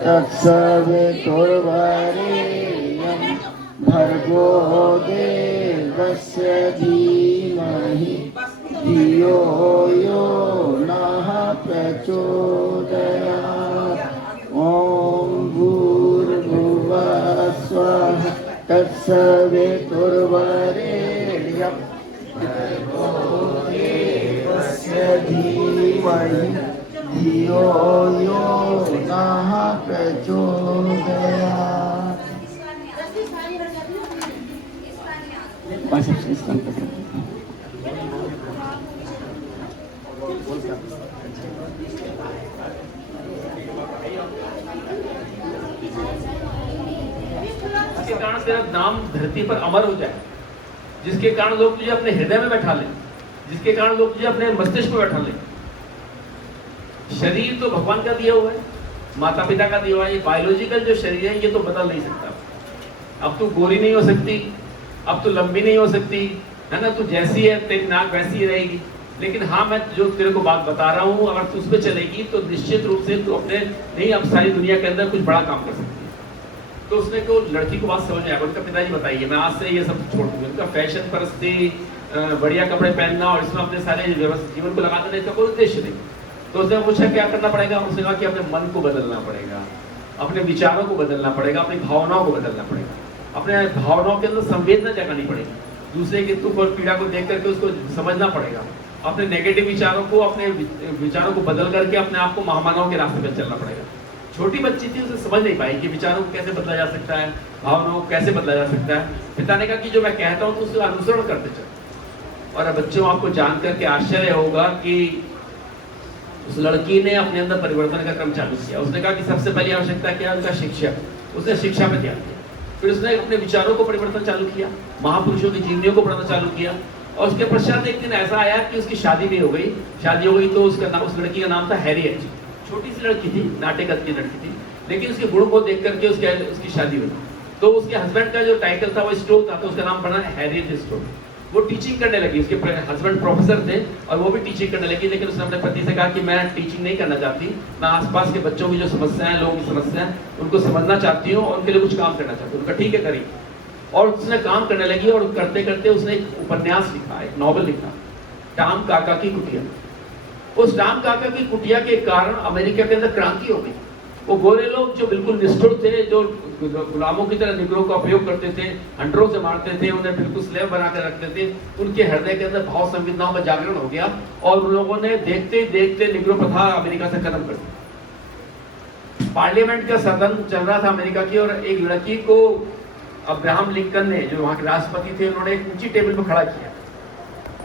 तत्सवितुर्वरेण्यं भर्गो देवस्य धीमहि धियो यो नः प्रचोदयात्। ॐ भूर्भुवः स्वः तत्सवितुर्वरेण्यं भर्गो देवस्य धीमहि धियो यो नः प्रचोदयात्। जिसके कारण तेरा नाम धरती पर अमर हो जाए, जिसके कारण लोग तुझे अपने हृदय में बैठा लें, जिसके कारण लोग तुझे अपने मस्तिष्क में बैठा लें। शरीर तो भगवान का दिया हुआ है, माता पिता का दिया हुआ है। ये बायोलॉजिकल जो शरीर है ये तो बदल नहीं सकता। अब तू गोरी नहीं हो सकती, अब तू लंबी नहीं हो सकती, है ना, तू जैसी है तेरी नाक वैसी ही रहेगी। लेकिन हाँ, मैं जो तेरे को बात बता रहा हूँ, अगर तू उस पर चलेगी तो निश्चित रूप से तू अपने नहीं अब सारी दुनिया के अंदर कुछ बड़ा काम कर सकती है। तो उसने को लड़की को बात समझ में आया। उनका पिताजी बताइए, मैं आज से ये सब छोड़ दूंगा। उनका फैशन परस्ती, बढ़िया कपड़े पहनना और इसमें अपने सारे जीवन को लगा देना, इसका कोई उद्देश्य नहीं। तो उसने पूछा क्या करना पड़ेगा? उसने कहा कि अपने मन को बदलना पड़ेगा, अपने विचारों को बदलना पड़ेगा, अपनी भावनाओं को बदलना पड़ेगा, अपने भावनाओं के अंदर संवेदना जगानी पड़ेगी, दूसरे के दुख और पीड़ा को देख करके उसको समझना पड़ेगा, अपने नेगेटिव विचारों को, अपने विचारों को बदल करके अपने आप को महामानव के रास्ते पर चलना पड़ेगा। छोटी बच्ची थी, उसे समझ नहीं पाई कि विचारों को कैसे बदला जा सकता है, भावनाओं को कैसे बदला जा सकता है। पिता ने कहा कि जो मैं कहता हूँ तो उसका अनुसरण करते चलो। और अब बच्चों, आपको जानकर के आश्चर्य होगा कि उस लड़की ने अपने अंदर परिवर्तन का क्रम चालू किया। उसने कहा कि सबसे पहली आवश्यकता क्या है? उनका शिक्षा। उसने शिक्षा पर ध्यान दिया। फिर उसने अपने विचारों को परिवर्तन चालू किया, महापुरुषों की जीवनियों को पढ़ना चालू किया। और उसके पश्चात एक दिन ऐसा आया कि उसकी शादी भी हो गई। शादी हो गई तो उसका नाम, उस लड़की का नाम था हैरियट। छोटी सी लड़की थी, नाटेकत की लड़की थी, लेकिन उसके गुण को देख करके उसकी शादी हुई। तो उसके हस्बैंड का जो टाइटल था वो स्टोव था, तो उसका नाम पड़ा हैरियट स्टोव। वो टीचिंग करने लगी। उसके हस्बैंड प्रोफेसर थे और वो भी टीचिंग करने लगी। लेकिन उसने अपने पति से कहा कि मैं टीचिंग नहीं करना चाहती, मैं आसपास के बच्चों की जो समस्याएं, लोगों की समस्याएं, उनको समझना चाहती हूँ और उनके लिए कुछ काम करना चाहती हूँ। उनका ठीक है, करिए। और उसने काम करने लगी और करते करते उसने एक उपन्यास लिखा, एक नॉवल लिखा, टॉम काका की कुटिया। उस टॉम काका की कुटिया के कारण अमेरिका के अंदर क्रांति हो गई। वो गोरे लोग जो बिल्कुल निष्ठुर थे, जो गुलामों की तरह निगरों का उपयोग करते थे, हंटरों से मारते थे, उन्हें बिल्कुल स्लेव बना कर रखते थे, उनके हृदय के अंदर भाव संवेदनाओं का जागरण हो गया और उन लोगों ने देखते देखते निग्रो प्रथा अमेरिका से खत्म कर दी। पार्लियामेंट का सदन चल रहा था अमेरिका की, और एक लड़की को अब्राहम लिंकन ने, जो वहां के राष्ट्रपति थे, उन्होंने एक ऊंची टेबल पर खड़ा किया।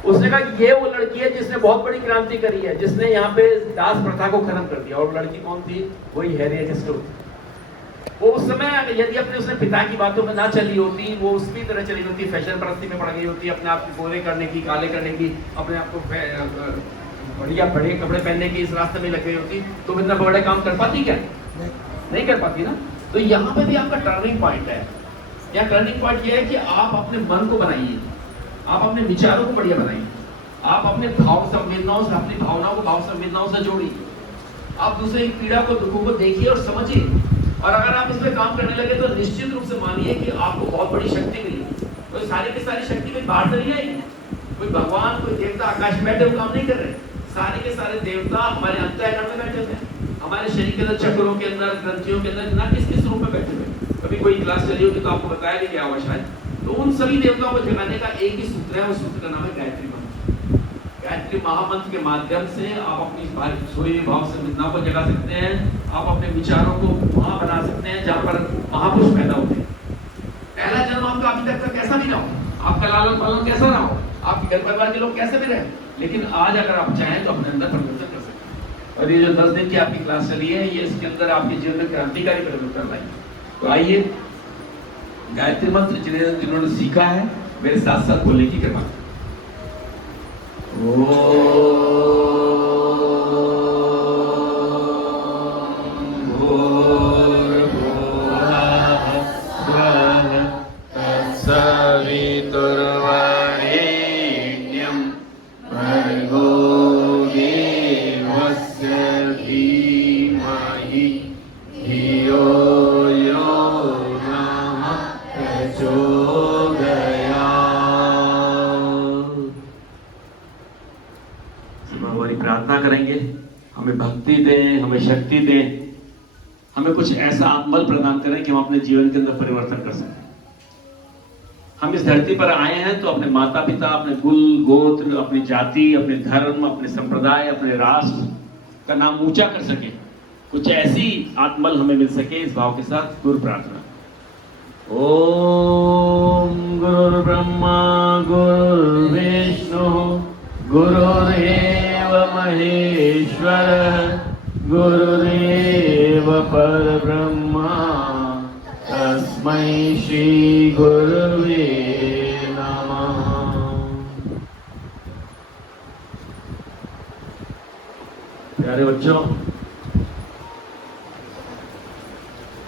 उसने कहा ये वो लड़की है जिसने बहुत बड़ी क्रांति करी है, जिसने यहाँ पे दास प्रथा को खत्म कर दिया। और लड़की कौन थी? वही हैरियट स्टोव। वो उस समय यदि अपने उसने पिता की बातों में ना चली होती, वो उसकी तरह चली होती, फैशन परस्ती में पड़ गई होती, अपने आप को गोरे करने की, काले करने की, अपने आप को बढ़िया बड़े कपड़े पहनने की इस रास्ते में लग गई होती, तो इतना बड़ा काम कर पाती क्या? नहीं कर पाती ना। तो यहाँ पे भी आपका टर्निंग पॉइंट है। यहाँ टर्निंग पॉइंट ये है कि आप अपने मन को बनाइए, आप अपने विचारों को बढ़िया बनाइए, आप अपने भाव संवेदनाओं से, अपनी भावनाओं को भाव संवेदनाओं से जोड़िए, आप दूसरे की पीड़ा को, दुखों को देखिए और समझिए। और अगर आप इस पे काम करने लगे तो निश्चित रूप से मानिए कि आपको बहुत बड़ी शक्ति मिली। तो सारी की सारी शक्ति में बाहर से नहीं आएगी। कोई भगवान, कोई देवता आकाश में बैठे वो काम नहीं कर रहे। सारे के सारे देवता हमारे अंतःकरण में बैठे हुए हैं, हमारे शरीर के अंदर, चक्रों के अंदर, ग्रंथियों के अंदर, ना किस किस रूप में बैठे हुए। कभी कोई क्लास चली होगी तो आपको बताया भी क्या हुआ शायद। तो उन सभी देवताओं को जगाने का एक ही सूत्र है, उस सूत्र का नाम है गायत्री मंत्र। गायत्री महामंत्र के माध्यम से आप अपनी सोई भाव संवेदनाओं को जगा सकते हैं। आप अपने विचारों को वहां बना सकते हैं जहां पर महापुरुष पैदा होते हैं। पहला जन्म आपका अभी तक का कैसा भी ना हो, आपका लालन पालन कैसा ना हो, आपके घर परिवार के लोग कैसे भी रहे, लेकिन आज अगर आप चाहें तो अपने अंदर परिवर्तन कर सकते हैं। और ये जो 10 दिन की आपकी क्लास चली है, ये इसके अंदर आपके जीवन में क्रांतिकारी परिवर्तन लाई। तो आइए गायत्री मंत्र जिन्होंने सीखा है मेरे साथ साथ बोलने की कृपा। तत्सवितुर्वरेण्यं भर्गो देवस्य धीमहि धियो करेंगे, हमें भक्ति दें, हमें शक्ति दें, हमें कुछ ऐसा बल प्रदान करें कि हम अपने जीवन के अंदर परिवर्तन कर सकें। हम इस धरती पर आए हैं तो अपने माता पिता, अपने कुल गोत्र, अपनी जाति, अपने धर्म, अपने संप्रदाय, अपने राष्ट्र का नाम ऊंचा कर सके। कुछ ऐसी आत्मबल हमें मिल सके, इस भाव के साथ गुरु प्रार्थना। ओम गुरु ब्रह्मा गुरु विष्णु गुरुदेव महेश्वर गुरुदेव परब्रह्मा तस्मै श्री गुरुवे नमः। प्यारे बच्चों,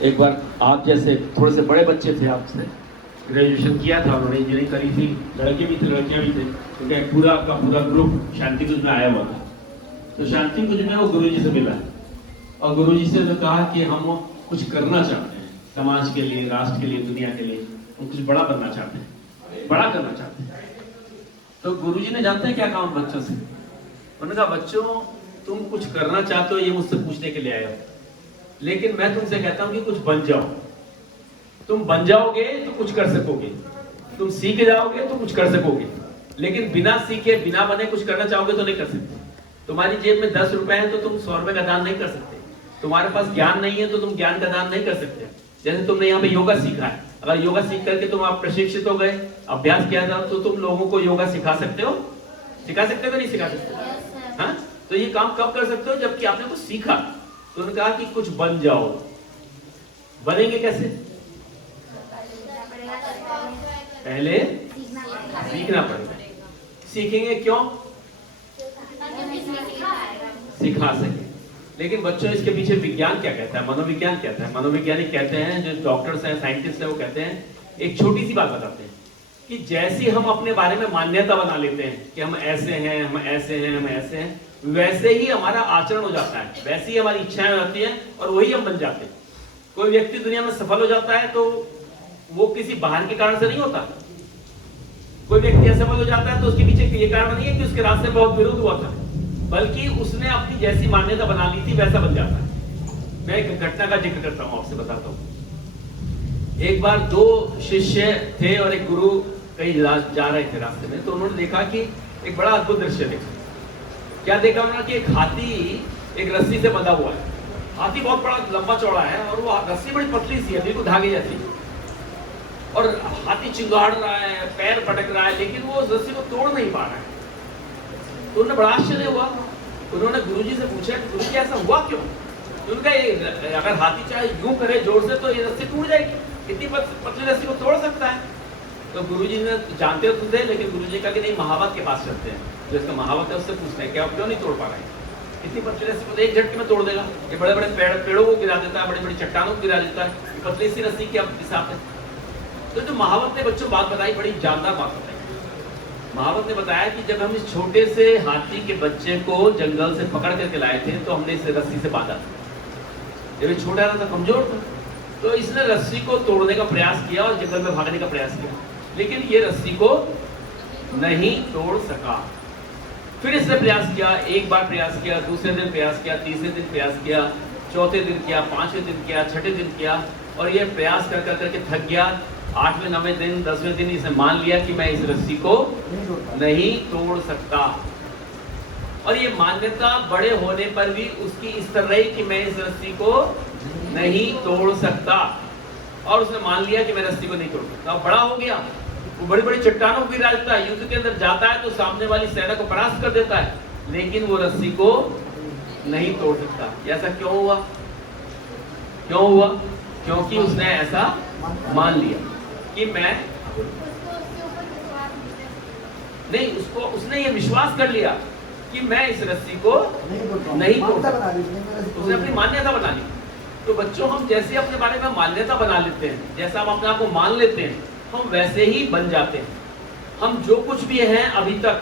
एक बार आप जैसे थोड़े से बड़े बच्चे थे, आपसे ग्रेजुएशन किया था, उन्होंने इंजीनियरिंग करी थी, लड़के भी थे लड़कियां भी थे, क्योंकि पूरा का पूरा ग्रुप शांति कुंज में आया हुआ था। तो शांति कुंज में वो गुरुजी से मिला और गुरुजी से तो कहा कि हम कुछ करना चाहते हैं समाज के लिए, राष्ट्र के लिए, दुनिया के लिए, हम कुछ बड़ा बनना चाहते हैं, बड़ा करना चाहते हैं। तो गुरुजी ने जानते हैं क्या कहा बच्चों से? उन्होंने कहा बच्चों, तुम कुछ करना चाहते हो ये मुझसे पूछने के लिए आए हो, लेकिन मैं तुमसे कहता हूं कि कुछ बन जाओ। तुम बन जाओगे तो कुछ कर सकोगे, तुम सीख जाओगे तो कुछ कर सकोगे, लेकिन बिना सीखे बिना बने कुछ करना चाहोगे तो नहीं कर सकते। तुम्हारी जेब में 10 रुपए है तो तुम 100 रुपए का दान नहीं कर सकते। तुम्हारे पास ज्ञान नहीं है तो तुम ज्ञान का दान नहीं कर सकते। जैसे तुमने यहाँ पे योगा सीखा है, अगर योगा सीख करके तुम आप प्रशिक्षित हो गए, अभ्यास किया जाए, तो तुम लोगों को योगा सिखा सकते हो? सिखा सकते हो नहीं सिखा सकते? हाँ, तो ये काम कब कर सकते हो? जबकि आपने कुछ सीखा। तो उन्होंने कहा कि कुछ बन जाओ। बनेंगे कैसे? पहले सीखना पड़ेगा। सीखेंगे क्यों? सिखा सके। लेकिन बच्चों, इसके पीछे विज्ञान क्या कहता है, मनोविज्ञान कहता है, मनोवैज्ञानिक कहते हैं, जो डॉक्टर्स हैं, साइंटिस्ट हैं, वो कहते हैं, एक छोटी सी बात बताते हैं कि जैसे हम अपने बारे में मान्यता बना लेते हैं कि हम ऐसे हैं, हम ऐसे हैं, हम ऐसे हैं, वैसे ही हमारा आचरण हो जाता है, वैसे ही हमारी इच्छाएं हो जाती हैं और वही हम बन जाते हैं। कोई व्यक्ति दुनिया में सफल हो जाता है तो वो किसी बाहर के कारण से नहीं होता। कोई व्यक्ति असफल हो जाता है तो उसके पीछे ये कारण नहीं है कि उसके रास्ते में बहुत विरोध हुआ था, बल्कि उसने अपनी जैसी मान्यता बना ली थी वैसा बन जाता है। मैं एक घटना का जिक्र करता हूं, आपसे बताता हूं। एक बार 2 शिष्य थे और एक गुरु कहीं जा रहे थे रास्ते में, तो उन्होंने देखा कि एक बड़ा अद्भुत दृश्य देखा। क्या देखा उन्होंने कि एक हाथी एक रस्सी से बंधा हुआ है। हाथी बहुत बड़ा लंबा चौड़ा है और वो रस्सी बड़ी पतली सी है, बिल्कुल धागे जैसी, और हाथी चिंगाड़ रहा है, पैर पटक रहा है, लेकिन वो रस्सी को तोड़ नहीं पा रहा है। तो उन्हें बड़ा आश्चर्य हुआ। उन्होंने गुरुजी से पूछा, गुरुजी ऐसा हुआ क्यों? तो उनका अगर हाथी चाहे यूं करे जोर से तो ये रस्सी टूट जाएगी, इतनी पतली रस्सी को तोड़ सकता है। तो गुरुजी ने जानते तो थे, लेकिन गुरुजी कहा कि नहीं, महावत के पास चलते हैं, जो इसका महावत है उससे पूछते हैं क्या क्यों नहीं तोड़ पा रहे हैं। इतनी पतली रस्सी को एक झटके में तोड़ देगा। ये बड़े बड़े पेड़ों को गिरा देता है, बड़ी बड़ी चट्टानों को गिरा देता है, पतली सी रस्सी के हिसाब से। तो जो महावत ने बच्चों बात बताई, बड़ी जानदार बात बताई। महावत ने बताया कि जब हम इस छोटे से हाथी के बच्चे को जंगल से पकड़ करके लाए थे तो हमने इसे रस्सी से बांधा था। जब ये छोटा था, कमजोर था, तो इसने रस्सी को तोड़ने का प्रयास किया और जंगल में भागने का प्रयास किया, लेकिन ये रस्सी को नहीं तोड़ सका। फिर इसने प्रयास किया, एक बार प्रयास किया, दूसरे दिन प्रयास किया, तीसरे दिन प्रयास किया, चौथे दिन किया, 5वें दिन किया, 6ठे दिन किया, और ये प्रयास कर करके थक गया। 8वें 9वें दिन 10वें दिन इसने मान लिया कि मैं इस रस्सी को नहीं तोड़ सकता। और ये मान्यता बड़े होने पर भी उसकी इस तरह रही कि मैं इस रस्सी को नहीं तोड़ सकता, और उसने मान लिया कि मैं रस्सी को नहीं तोड़ सकता। अब बड़ा हो गया, वो बड़ी बड़ी चट्टानों को गिरा देता है, युद्ध के अंदर जाता है तो सामने वाली सेना को परास्त कर देता है, लेकिन वो रस्सी को नहीं तोड़ सकता। ऐसा क्यों हुआ? क्यों हुआ? क्योंकि उसने ऐसा मान लिया कि मैं नहीं, उसने ये विश्वास कर लिया कि मैं इस रस्सी को नहीं तोड़ सकता। उसने अपनी मान्यता बना ली। तो बच्चों, हम जैसे अपने बारे में मान्यता बना लेते हैं, जैसा हम अपने आप को मान लेते हैं, हम वैसे ही बन जाते हैं। हम जो कुछ भी हैं अभी तक,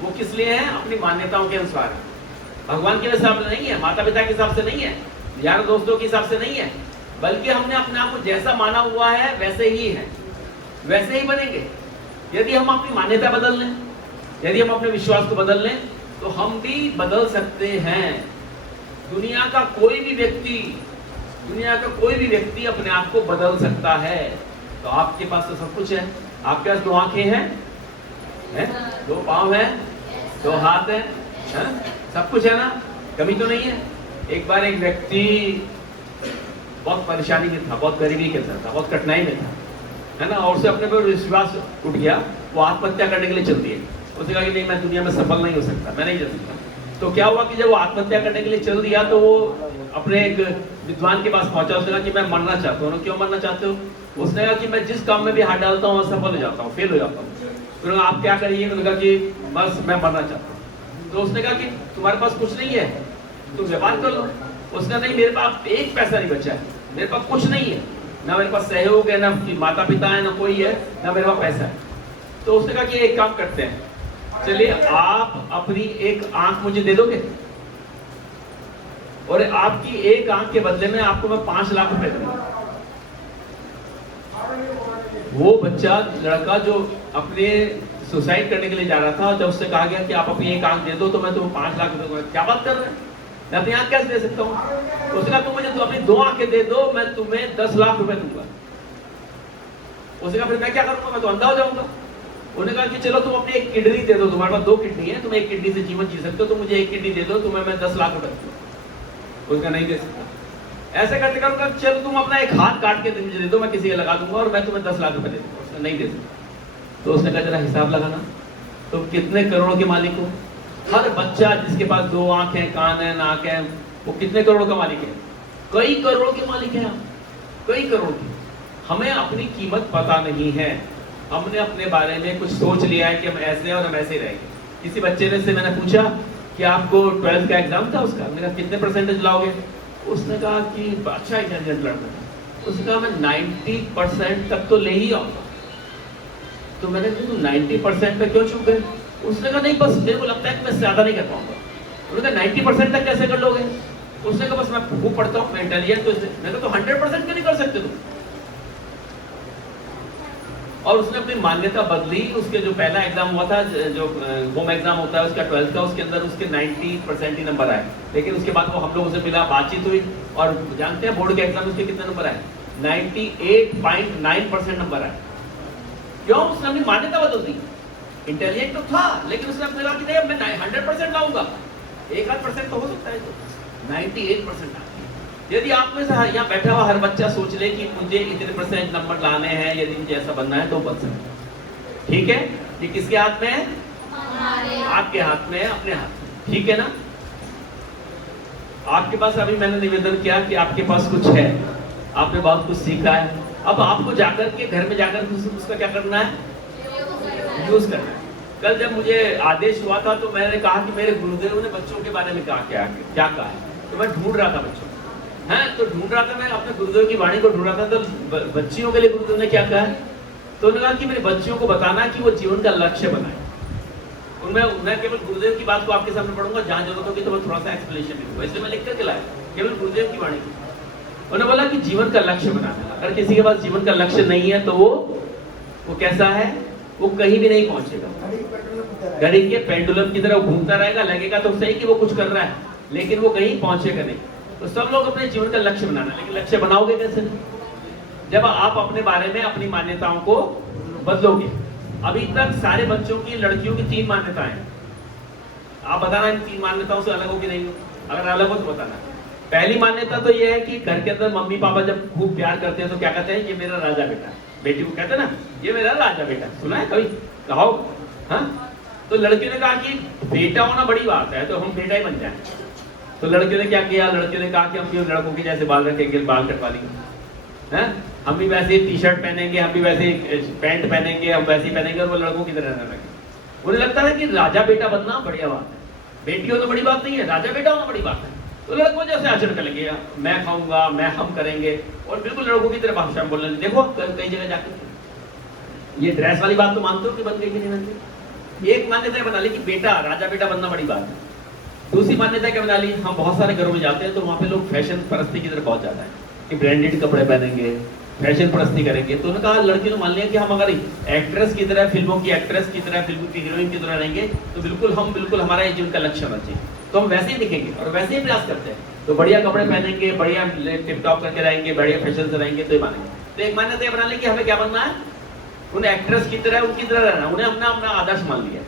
वो किस लिए हैं? अपनी मान्यताओं के अनुसार। भगवान के हिसाब से नहीं है, माता पिता के हिसाब से नहीं है, यार दोस्तों के हिसाब से नहीं है, बल्कि हमने अपने आप को जैसा माना हुआ है वैसे ही है, वैसे ही बनेंगे। यदि हम अपनी मान्यता बदल लें, यदि हम अपने विश्वास को बदल लें, तो हम भी बदल सकते हैं। दुनिया का कोई भी व्यक्ति अपने आप को बदल सकता है। तो आपके पास तो सब कुछ है। आपके पास 2 आंखें हैं, 2 पाँव हैं, 2 हाथ हैं, सब कुछ है ना, कमी तो नहीं है। एक बार एक व्यक्ति बहुत परेशानी में था, बहुत गरीबी के अंदर था, बहुत कठिनाई में था, है ना, और उसे अपने पर विश्वास उठ गया। वो आत्महत्या करने के लिए चल दिए। उसने कहा कि नहीं, मैं दुनिया में सफल नहीं हो सकता, मैं नहीं जा सकता। तो क्या हुआ कि जब वो आत्महत्या करने के लिए चल दिया तो वो अपने एक विद्वान के पास पहुंचा। उसने कहा कि मैं मरना चाहता हूँ। क्यों मरना चाहते हो? उसने कहा कि मैं जिस काम में भी हाथ डालता हूँ सफल हो जाता हूँ, फेल हो जाता हूँ। तो आप क्या करिए? उन्होंने कहा कि बस मैं मरना चाहता हूँ। तो उसने कहा कि तुम्हारे पास कुछ नहीं है, तुम व्यापार कर लो। उसने कहा नहीं, मेरे पास 1 पैसा नहीं बचा है, मेरे पास कुछ नहीं है, ना मेरे पास सहयोग है, ना माता पिता है, ना कोई है, ना मेरे पास पैसा है। तो उसने कहा कि एक काम करते हैं, चलिए आप अपनी एक आंख मुझे दे दोगे, और आपकी एक आंख के बदले में आपको मैं 5 लाख रुपए दूंगा। वो बच्चा, लड़का जो अपने सुसाइड करने के लिए जा रहा था, जब उससे कहा गया कि आप अपनी एक आंख दे दो तो मैं तुम्हें 5 लाख रुपए दूंगा, क्या बात कर रहे हैं, मैं अपनी आंख कैसे दे सकता हूँ? उसने कहा तुम मुझे अपनी 2 आंखें दे दो, मैं तुम्हें 10 लाख रुपए दूंगा। उसने कहा फिर मैं क्या करूंगा, मैं तो अंधा हो जाऊंगा। उन्होंने कहा कि चलो तुम अपनी एक किडनी दे दो, तुम्हारे पास 2 किडनी है, तुम एक किडनी से जीवन जी सकते हो, तो मुझे एक किडनी दे दो, तुम्हें मैं 10 लाख रुपए दूंगा। उसका नहीं दे सकता। ऐसे करते करते चलो तुम अपना एक हाथ काट के मुझे दे दो, मैं किसी का लगा दूंगा और मैं तुम्हें 10 लाख रुपए दे दूंगा। उसने नहीं दे सकता। तो उसने कहा जरा हिसाब लगाना, तुम कितने करोड़ों के मालिक हो? हर बच्चा जिसके पास 2 आंखें, कान है, नाक है, वो कितने करोड़ों का मालिक है? कई करोड़ों के मालिक है हम, कई करोड़ की। हमें अपनी कीमत पता नहीं है। हमने अपने बारे में कुछ सोच लिया है कि हम ऐसे हैं और हम ऐसे ही रहेंगे। किसी बच्चे ने से मैंने पूछा कि आपको 12th का एग्जाम था उसका, मैंने कहा कितने परसेंटेज लाओगे? उसने कहा कि अच्छा इंटेलिजेंट लड़का था। उसने कहा मैं 90% तक तो ले ही आऊंगा। तो मैंने कहा तुम 90% पे क्यों चुप गए? उसने कहा नहीं, बस मेरे को लगता है कि मैं ज्यादा नहीं कर पाऊंगा। उन्होंने कहा 90% तक कैसे कर लोगे? उसने कहा बस मैं खूब पढ़ता हूँ, मैं इंटेलिजेंट। तो मैंने कहा तो 100% क्यों नहीं कर सकते तुम? और उसने अपनी मान्यता बदली। उसके जो पहला एग्जाम हुआ था, जो होम एग्जाम होता है उसका 12th का, उसके अंदर उसके 90% ही नंबर आए। लेकिन उसके बाद वो हम लोगों से मिला, बातचीत हुई, और जानते हैं बोर्ड के एग्जाम उसके कितने नंबर आए? 98.9% नंबर आए। क्यों? उसने अपनी मान्यता बदल दी। इंटेलिजेंट तो था, लेकिन उसने अपने कहा कि नहीं, अब मैं 100% लाऊंगा। 1-8% तो हो सकता है, तो 98% आ। यदि आप में से यहाँ बैठा हुआ हर बच्चा सोच ले कि मुझे इतने % नंबर लाने हैं, यदि मुझे ऐसा बनना है, तो बन सकता है। ठीक है? ये किसके हाथ में है? आपके हाथ में है, अपने हाथ में। ठीक है ना? आपके पास, अभी मैंने निवेदन किया कि आपके पास कुछ है, आपने बहुत कुछ सीखा है। अब आपको जाकर के घर में जाकर उसका क्या करना है? यूज करना है। कल जब मुझे आदेश हुआ था तो मैंने कहा कि मेरे गुरुदेव ने बच्चों के बारे में कहा क्या कहा है, तो मैं ढूंढ रहा था बच्चों, है तो ढूंढ रहा था, मैं अपने गुरुदेव की वाणी को ढूंढ रहा था। तो बच्चियों के लिए गुरुदेव ने क्या कहा है? तो उन्होंने कहा कि मेरे बच्चियों को बताना कि वो जीवन का लक्ष्य बनाए। उनमें मैं केवल गुरुदेव की बात को आपके सामने पढ़ूंगा, जहां जरूरत होगी तो मैं थोड़ा सा एक्सप्लेनेशन दूंगा, इसलिए मैं लिख कर लाया केवल गुरुदेव की वाणी। उन्होंने बोला कि जीवन का लक्ष्य बनाना। अगर किसी के पास जीवन का लक्ष्य नहीं है तो वो कैसा है? वो कहीं भी नहीं पहुंचेगा। घड़ी के पेंडुलम की तरह घूमता रहेगा, लगेगा तो सही कि वो कुछ कर रहा है, लेकिन वो कहीं पहुंचेगा नहीं। तो सब लोग अपने जीवन का लक्ष्य बनाना, लेकिन लक्ष्य बनाओगे कैसे? जब आप अपने बारे में अपनी मान्यताओं को बदलोगे। अभी तक सारे बच्चों की, लड़कियों की 3 मान्यताएं हैं। आप बताना इन 3 मान्यताओं से अलग हो कि नहीं हो? अगर अलग हो तो बताना। पहली मान्यता तो ये है कि घर के अंदर मम्मी पापा जब खूब प्यार करते हैं तो क्या कहते हैं? ये मेरा राजा बेटा। बेटी को कहते हैं ना, ये मेरा राजा बेटा। सुना है कभी? कहो। हाँ, तो लड़की ने कहा कि बेटा होना बड़ी बात है, तो हम बेटा ही बन जाए। तो लड़कियों ने क्या किया? लड़कियों ने कहा कि हम क्यों लड़कों के जैसे बाल रखेंगे, बाल कटवा लेंगे, हैं? हम भी वैसे टी-शर्ट पहनेंगे, हम भी वैसे पैंट पहनेंगे, हम वैसे ही पहनेंगे, और वो लड़कों की तरह रहने लगे। उन्हें लगता है कि राजा बेटा बनना बढ़िया बात है, बेटी हो तो बड़ी बात नहीं है, राजा बेटा होना बड़ी बात है। तो लड़कों जैसे आचरण कर लगे, मैं खाऊंगा, मैं हम करेंगे, और बिल्कुल लड़कों की तरह भाषा में बोलने। देखो कई जगह जाकर ये ड्रेस वाली बात तो मानते हो कि बन गई कि नहीं बन गई? एक मान्यता बना ली कि बेटा, राजा बेटा बनना बड़ी बात है। दूसरी मान्यता क्या बना ली? हम बहुत सारे घरों में जाते हैं तो वहाँ पे लोग फैशन परस्ती की तरफ बहुत जाता है कि ब्रांडेड कपड़े पहनेंगे, फैशन परस्ती करेंगे। तो उन्होंने कहा लड़की ने मान लिया कि हम अगर एक्ट्रेस की तरह, फिल्मों की एक्ट्रेस की तरह, फिल्म की हीरोइन की तरह रहेंगे तो बिल्कुल हमारा ये जीवन का लक्ष्य होना चाहिए। तो हम वैसे ही दिखेंगे और वैसे ही प्रयास करते हैं। तो बढ़िया कपड़े पहनेंगे, बढ़िया टिप टॉप करके रहेंगे, बढ़िया फैशन से रहेंगे तो ये मानेंगे। तो एक मान्यता ये बना ली कि हमें क्या बनना है, उन्हें एक्ट्रेस की तरह उनकी तरह रहना, उन्हें अपना आदर्श मान लिया।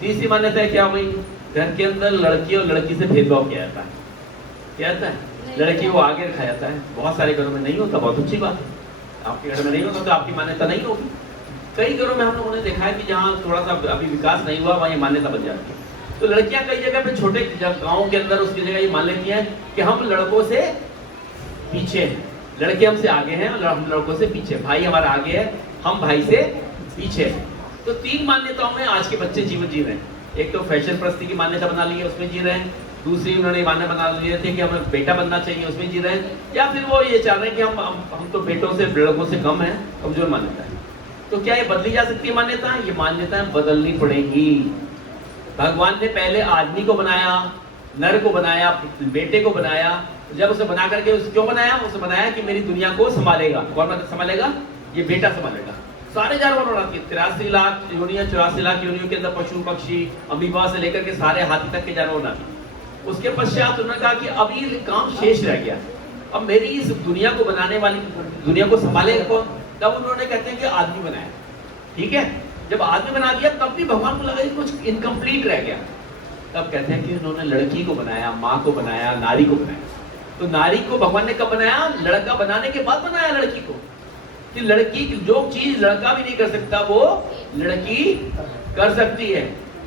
तीसरी मान्यता है क्या भाई, घर के अंदर लड़की और लड़की से भेदभाव किया जाता है। क्या जाता है, लड़की को आगे रखा जाता है। बहुत सारे घरों में नहीं होता, बहुत अच्छी बात है। आपके घर में नहीं होता तो आपकी मान्यता नहीं होगी। कई घरों में हम लोगों ने देखा है कि जहाँ थोड़ा सा अभी विकास नहीं हुआ वहाँ ये मान्यता बन जाती है। तो लड़कियां कई जगह पे छोटे गाँव के अंदर उसकी जगह ये मान लेती हैं कि हम लड़कों से पीछे हैं, लड़के हमसे आगे हैं और हम लड़कों से पीछे। भाई हमारा आगे है, हम भाई से पीछे हैं। तो तीन मान्यताओं में आज के बच्चे जीवन जी रहे हैं। एक तो फैशन परस्ती की मान्यता बना ली है, उसमें जी रहे हैं। दूसरी उन्होंने मान्यता बना लिए थे कि हमें बेटा बनना चाहिए, उसमें जी रहे हैं। या फिर वो ये चाह रहे हैं कि हम तो बेटों से लड़कों से कम है, कमजोर मान्यता है। तो क्या ये बदली जा सकती है मान्यता? ये मान्यताएं बदलनी पड़ेगी। भगवान ने पहले आदमी को बनाया, नर को बनाया, बेटे को बनाया। जब उसे बना करके उसे क्यों बनाया? उसे बनाया कि मेरी दुनिया को संभालेगा। कौन संभालेगा? ये बेटा संभालेगा। सारे जानवर उड़ाती है, 83 लाख योनियां, 84 लाख योनियों के अंदर पशु पक्षी अमीबा से लेकर के सारे हाथी तक के जानवर उड़ाती। उसके पश्चात उन्होंने कहा कि अब ये काम शेष रह गया, अब मेरी इस दुनिया को बनाने वाली, दुनिया को संभालेगा कौन? तब उन्होंने कहते हैं कि आदमी बनाया। ठीक है, जब आदमी बना दिया तब भी भगवान को लगा कि कुछ इनकम्प्लीट रह गया। तब कहते हैं कि उन्होंने लड़की को बनाया, माँ को बनाया, नारी को बनाया। तो नारी को भगवान ने कब बनाया? लड़का बनाने के बाद बनाया लड़की को। कि लड़की जो चीज लड़का भी नहीं कर सकता वो लड़की कर सकती है,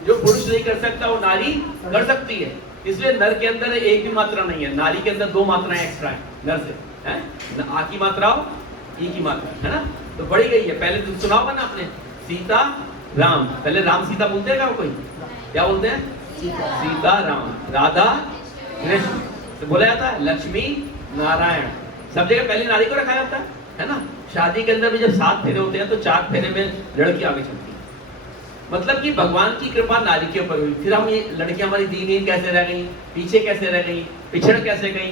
जो पुरुष नहीं कर सकता वो नारी कर सकती है। इसलिए नर के अंदर एक भी मात्रा नहीं है, नारी के अंदर 2 मात्राएं एक्स्ट्रा है नर से, है आ की मात्रा और ई की मात्रा, है ना। तो बढ़ी गई है। पहले तो सुना होगा ना आपने, सीता राम, पहले राम सीता बोलते हैं क्या कोई? क्या बोलते हैं? सीता राम, राधा कृष्ण। तो बोला जाता है लक्ष्मी नारायण। सब जगह पहले नारी को रखा जाता है ना। शादी के अंदर भी जब 7 फेरे होते हैं तो 4 फेरे में लड़की आगे चलती है। मतलब कि भगवान की कृपा नारी के ऊपर हुई। फिर हम ये लड़कियां हमारी दीनहीन कैसे रह गई, पीछे कैसे रह गई, पिछड़ कैसे गई।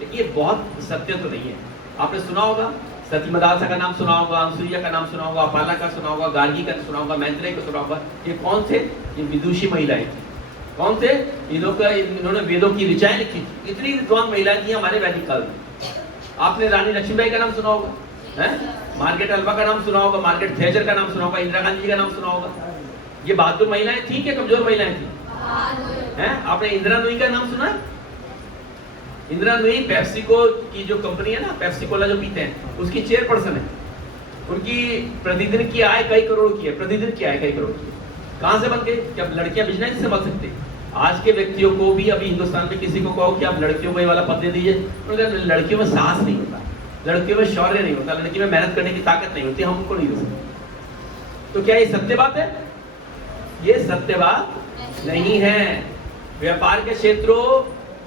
देखिए ये बहुत सत्य तो नहीं है। आपने सुना होगा, सती मदालसा का नाम सुना होगा, अनुसुईया का नाम सुना होगा, अपाला का सुना होगा, गार्गी का सुना होगा, मैत्रेय का सुना होगा। ये कौन थे? ये विदुषी महिलाएं थी। कौन थे? इन्होंने वेदों की ऋचाएं लिखी। इतनी विद्वान महिलाएं थी हमारे वैदिक काल में। आपने रानी लक्ष्मीबाई का नाम सुना होगा, मार्गारेट अल्वा का नाम सुना होगा, मार्गारेट थैचर का नाम सुना होगा, इंदिरा गांधी जी का नाम सुना होगा। ये बहादुर महिलाएं थी क्या कमजोर महिलाएं थी? हैं? आपने इंदिरा नूई का नाम सुना है? इंदिरा नूई पेप्सिको की जो कंपनी है ना, पेप्सी कोला जो पीते हैं, उसकी चेयरपर्सन है। उनकी प्रतिदिन की आय कई करोड़ की है, प्रतिदिन की आय कई करोड़ की। कहां से बन गई? क्या लड़कियां बिजनेस से संभाल सकती? आज के व्यक्तियों को भी अभी हिंदुस्तान में किसी को कहो कि आप लड़कियों को ये वाला पद दे दीजिए, लड़कियों में साहस नहीं होता, लड़कियों में शौर्य नहीं होता, लड़की में मेहनत करने की ताकत नहीं होती, हम उनको नहीं दे सकते। तो क्या ये सत्य बात है? ये सत्य बात नहीं है। व्यापार के क्षेत्रों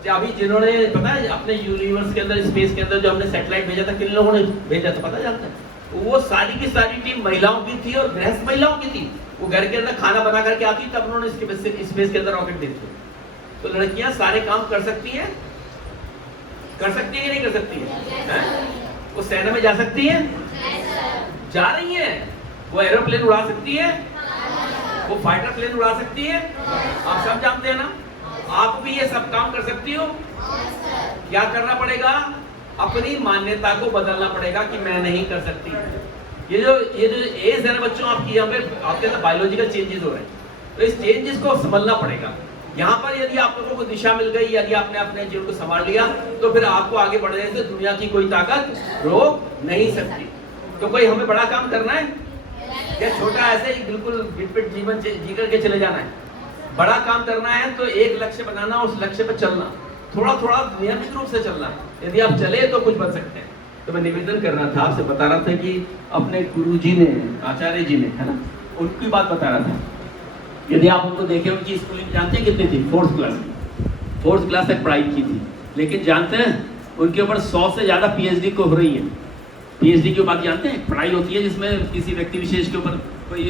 अभी जिन्होंने पता है अपने यूनिवर्स के अंदर, स्पेस के अंदर जो हमने सैटेलाइट भेजा था, किन लोगों ने भेजा था पता जानते हैं? वो सारी की सारी टीम महिलाओं की थी और गृहस्थ महिलाओं की थी। वो घर के अंदर खाना बना करके आती, तब उन्होंने स्पेस के अंदर रॉकेट भेजे। तो लड़कियां सारे काम कर सकती हैं, कर सकती है कि नहीं कर सकती है? वो सेना में जा सकती है, जा रही है। वो एरोप्लेन उड़ा सकती है, वो फाइटर प्लेन उड़ा सकती है। आप सब जानते हैं ना। आप भी ये सब काम कर सकती हो। क्या करना पड़ेगा? अपनी मान्यता को बदलना पड़ेगा कि मैं नहीं कर सकती। ये जो एज है ना बच्चों आपकी, यहाँ पे आपके अंदर बायोलॉजिकल चेंजेस हो रहे हैं, तो इस चेंजेस को समझना पड़ेगा। यहाँ पर यदि आप लोगों को दिशा मिल गई, यदि आपने अपने जीवन को संभाल लिया, तो फिर आपको आगे बढ़ने से दुनिया की कोई ताकत रोक नहीं सकती। तो कोई हमें बड़ा काम करना है या छोटा ऐसे ही बिल्कुल बिटपिट जीवन जी करके चले जाना है? बड़ा काम करना है तो एक लक्ष्य बनाना, उस लक्ष्य पर चलना, थोड़ा थोड़ा नियमित रूप से चलना। यदि आप चले तो कुछ बन सकते हैं। तो मैं निवेदन कर रहा था, आपसे बता रहा था कि अपने गुरु जी ने, आचार्य जी ने, है ना, उनकी बात बता रहा था। यदि आप उनको देखें, उनकी स्कूलिंग जानते हैं कितनी थी? 4th क्लास की, 4th क्लास तक पढ़ाई की थी। लेकिन जानते हैं उनके ऊपर 100 से ज़्यादा PhD को हो रही है। PhD की बात जानते हैं? पढ़ाई होती है जिसमें किसी व्यक्ति विशेष के ऊपर कोई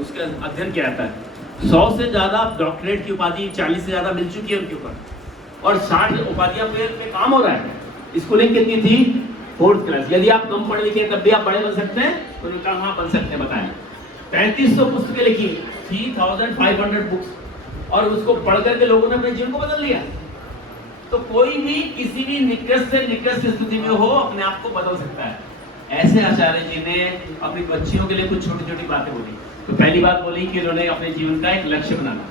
उसका अध्ययन किया जाता है। 100 से ज़्यादा डॉक्टरेट की उपाधि, 40 से ज़्यादा मिल चुकी है उनके ऊपर, और 60 उपाधियाँ पे काम हो रहा है। स्कूलिंग कितनी थी? 4th class. यदि आप कम पढ़े लिखे तब भी आप बड़े बन सकते हैं? तो उन्होंने कहा हाँ बन सकते हैं। बताएं 3500 पुस्तकें लिखी, 3500 बुक्स, और उसको पढ़ करके लोगों ने अपने जीवन को बदल लिया। तो कोई भी किसी भी निकृष्ट से निकृष्ट स्थिति में हो अपने आप को बदल सकता है। ऐसे आचार्य जी ने अपनी बच्चियों के लिए कुछ छोटी छोटी बातें बोली। तो पहली बात बोली कि उन्होंने अपने जीवन का एक लक्ष्य बनाना।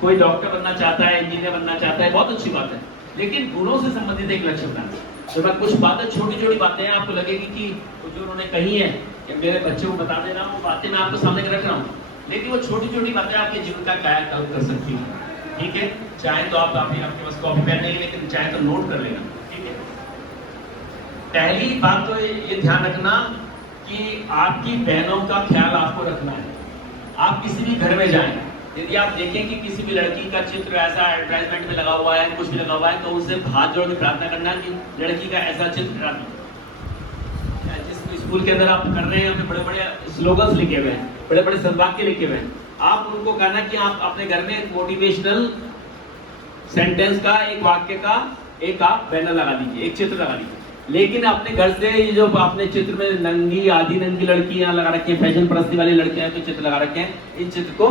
कोई डॉक्टर बनना चाहता है, इंजीनियर बनना चाहता है, बहुत अच्छी बात है, लेकिन गुणों से संबंधित एक लक्ष्य बनाना। तो मैं कुछ बातें, छोटी छोटी बातें आपको लगेगी कि जो उन्होंने कही है कि मेरे बच्चे को बता दे रहा हूँ, बातें मैं आपको सामने रख रहा हूँ, लेकिन वो छोटी छोटी बातें आपके जीवन का कायाकल्प कर सकती हैं। ठीक है, चाहे तो आप आपके पास कॉपी पेन नहीं, लेकिन चाहे तो नोट कर लेना। ठीक है, पहली बात तो ये ध्यान रखना कि आपकी बहनों का ख्याल आपको रखना है। आप किसी भी घर में जाएं, यदि आप देखें कि किसी भी लड़की का चित्र ऐसा एडवर्टाइजमेंट में लगा हुआ है, कुछ भी लगा हुआ है, तो उनसे हाथ जोड़ के प्रार्थना करना कि लड़की का ऐसा चित्र रख। जिस स्कूल के अंदर आप कर रहे हैं, बड़े बड़े स्लोगन्स लिखे हुए हैं, बड़े बड़े सद्वाक्य लिखे हुए हैं, आप उनको कहना कि आप अपने घर में एक मोटिवेशनल सेंटेंस का, एक वाक्य का एक आप बैनर लगा दीजिए, एक चित्र लगा दीजिए। लेकिन अपने घर से ये जो आपने चित्र में नंगी, आधी नंगी लड़कियां लगा रखी हैं, फैशन परस्ती वाली लड़कियां तो चित्र लगा रखे हैं, इन चित्र को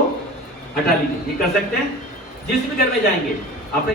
हटा लीजिए। ये कर सकते हैं। जिस भी घर में जाएंगे अपने